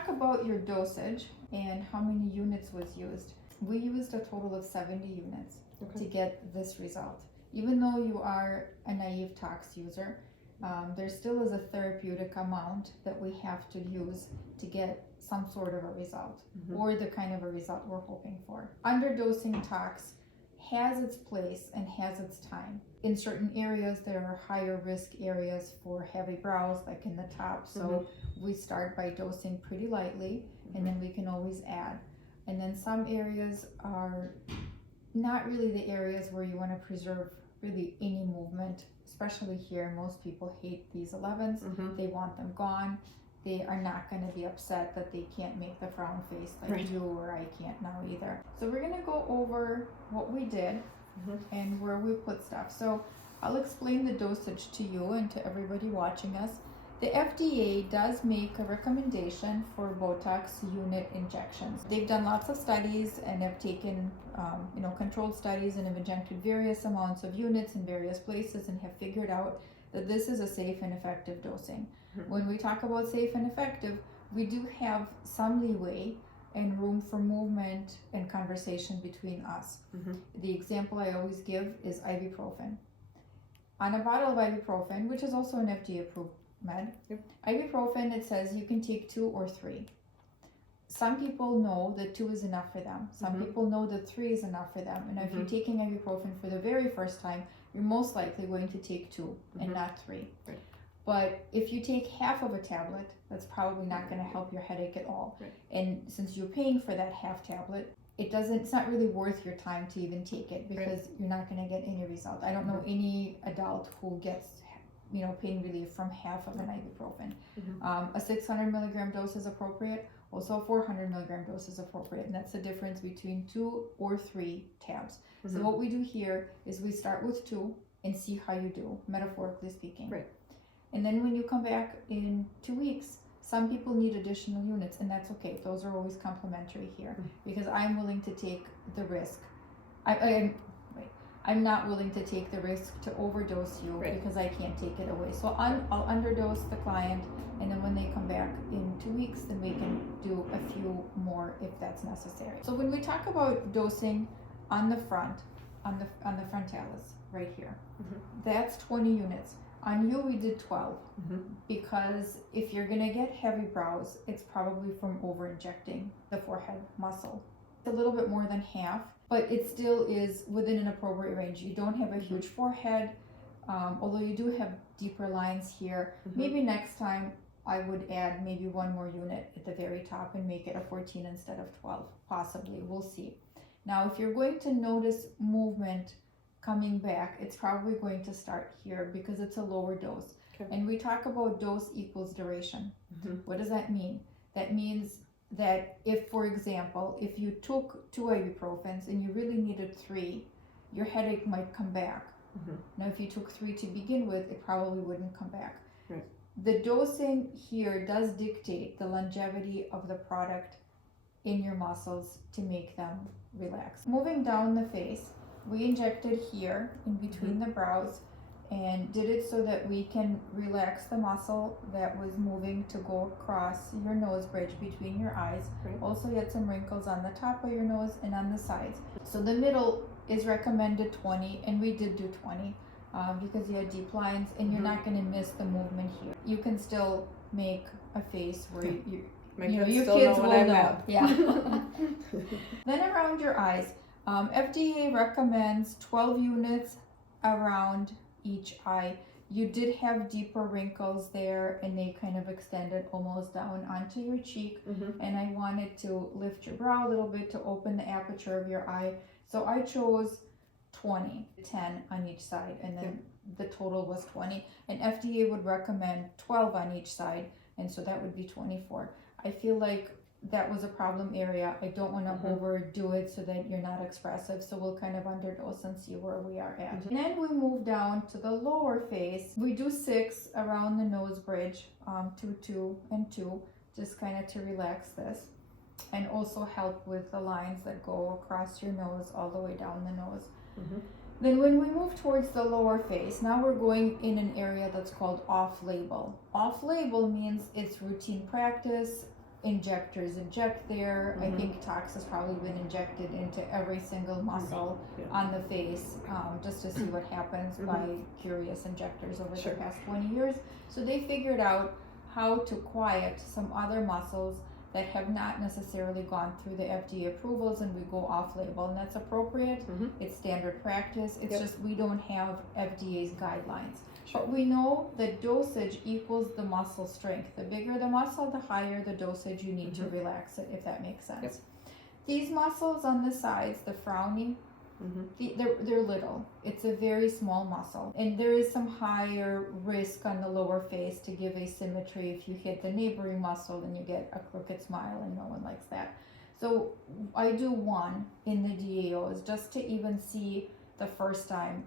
talk about your dosage and how many units was used, we used a total of 70 units to get this result. Even though you are a naive tox user, there still is a therapeutic amount that we have to use to get some sort of a result, or the kind of a result we're hoping for. Underdosing tox has its place and has its time. In certain areas, there are higher risk areas for heavy brows, like in the top. So we start by dosing pretty lightly, and then we can always add. And then some areas are not really the areas where you want to preserve really any movement, especially here. Most people hate these 11s. They want them gone. They are not going to be upset that they can't make the frown face like you or I can't now either. So we're going to go over what we did and where we put stuff. So I'll explain the dosage to you and to everybody watching us. The FDA does make a recommendation for Botox unit injections. They've done lots of studies and have taken controlled studies and have injected various amounts of units in various places and have figured out that this is a safe and effective dosing. When we talk about safe and effective, we do have some leeway and room for movement and conversation between us. The example I always give is ibuprofen. On a bottle of ibuprofen, which is also an FDA approved med, ibuprofen, it says you can take 2 or 3. Some people know that 2 is enough for them. Some people know that 3 is enough for them. And if you're taking ibuprofen for the very first time, you're most likely going to take 2 and not 3. But if you take half of a tablet, that's probably not going to help your headache at all. And since you're paying for that half tablet, it's not really worth your time to even take it, because you're not going to get any result. I don't know any adult who gets pain relief from half of an ibuprofen. A 600 milligram dose is appropriate. Also a 400 milligram dose is appropriate, and that's the difference between 2 or 3 tabs. So what we do here is we start with 2 and see how you do, metaphorically speaking. And then when you come back in 2 weeks, some people need additional units, and that's okay. Those are always complimentary here, because I'm willing to take the risk. I'm not willing to take the risk to overdose you because I can't take it away. So I'll underdose the client, and then when they come back in 2 weeks, then we can do a few more if that's necessary. So when we talk about dosing on the front, on the frontalis right here, that's 20 units. On you, we did 12 because if you're gonna get heavy brows, it's probably from over injecting the forehead muscle. A little bit more than half, but it still is within an appropriate range. You don't have a huge forehead, although you do have deeper lines here. Maybe next time I would add maybe 1 more unit at the very top and make it a 14 instead of 12, possibly. We'll see. Now, if you're going to notice movement coming back, it's probably going to start here because it's a lower dose. And we talk about dose equals duration. What does that mean? That means that if, for example, if you took 2 ibuprofens and you really needed 3, your headache might come back. Now, if you took 3 to begin with, it probably wouldn't come back. The dosing here does dictate the longevity of the product in your muscles to make them relax. Moving down the face, we injected here in between the brows and did it so that we can relax the muscle that was moving to go across your nose bridge between your eyes. Also, you had some wrinkles on the top of your nose and on the sides. So the middle is recommended 20, and we did do 20 because you had deep lines, and you're not going to miss the movement here. You can still make a face where your kids will know. Then around your eyes, FDA recommends 12 units around each eye. You did have deeper wrinkles there, and they kind of extended almost down onto your cheek, and I wanted to lift your brow a little bit to open the aperture of your eye. So I chose 20, 10 on each side, and then the total was 20, and FDA would recommend 12 on each side, and so that would be 24. I feel like that was a problem area. I don't want to overdo it so that you're not expressive, so we'll kind of underdose and see where we are at. And then we move down to the lower face. We do 6 around the nose bridge, 2, 2, and 2, just kind of to relax this, and also help with the lines that go across your nose all the way down the nose. Then when we move towards the lower face, now we're going in an area that's called off-label. Off-label means it's routine practice. injectors inject there. I think tox has probably been injected into every single muscle on the face, just to see what happens by curious injectors over the past 20 years. So they figured out how to quiet some other muscles that have not necessarily gone through the FDA approvals, and we go off label, and that's appropriate. It's standard practice. It's just we don't have FDA's guidelines. But we know that dosage equals the muscle strength. The bigger the muscle, the higher the dosage you need to relax it, if that makes sense. These muscles on the sides, the frowny, they're little. It's a very small muscle. And there is some higher risk on the lower face to give asymmetry. If you hit the neighboring muscle, then you get a crooked smile, and no one likes that. So I do one in the DAOs just to even see the first time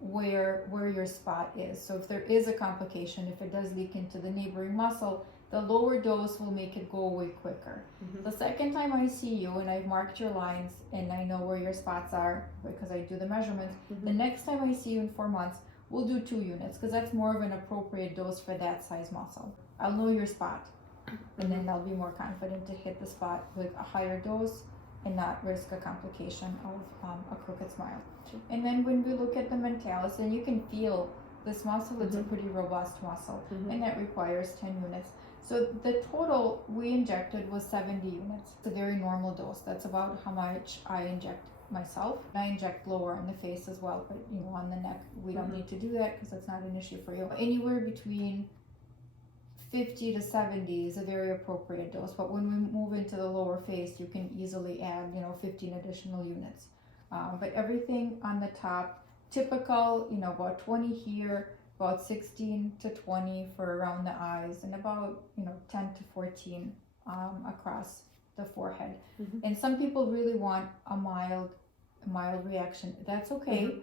where your spot is. So if there is a complication, if it does leak into the neighboring muscle, the lower dose will make it go away quicker. The second time I see you and I've marked your lines and I know where your spots are because I do the measurements, the next time I see you in 4 months, we'll do 2 units because that's more of an appropriate dose for that size muscle. I'll know your spot, and then I'll be more confident to hit the spot with a higher dose and not risk a complication of a crooked smile. And then when we look at the mentalis, and you can feel this muscle, it's a pretty robust muscle, and that requires 10 units. So the total we injected was 70 units. It's a very normal dose. That's about how much I inject myself. I inject lower in the face as well, but on the neck, we don't need to do that because that's not an issue for you. Anywhere between 50 to 70 is a very appropriate dose, but when we move into the lower face, you can easily add 15 additional units. But everything on the top, typical, about 20 here, about 16 to 20 for around the eyes, and about 10 to 14 across the forehead. And some people really want a mild reaction. That's okay.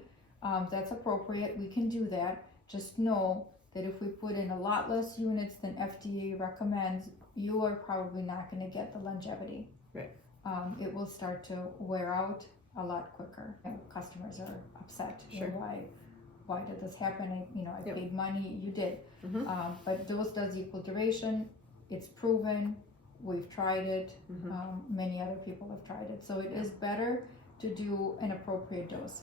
That's appropriate. We can do that. Just know that if we put in a lot less units than FDA recommends, you are probably not going to get the longevity. Right. It will start to wear out a lot quicker. Customers are upset. Why did this happen? I paid money. You did. But dose does equal duration. It's proven. We've tried it. Many other people have tried it. So it is better to do an appropriate dose.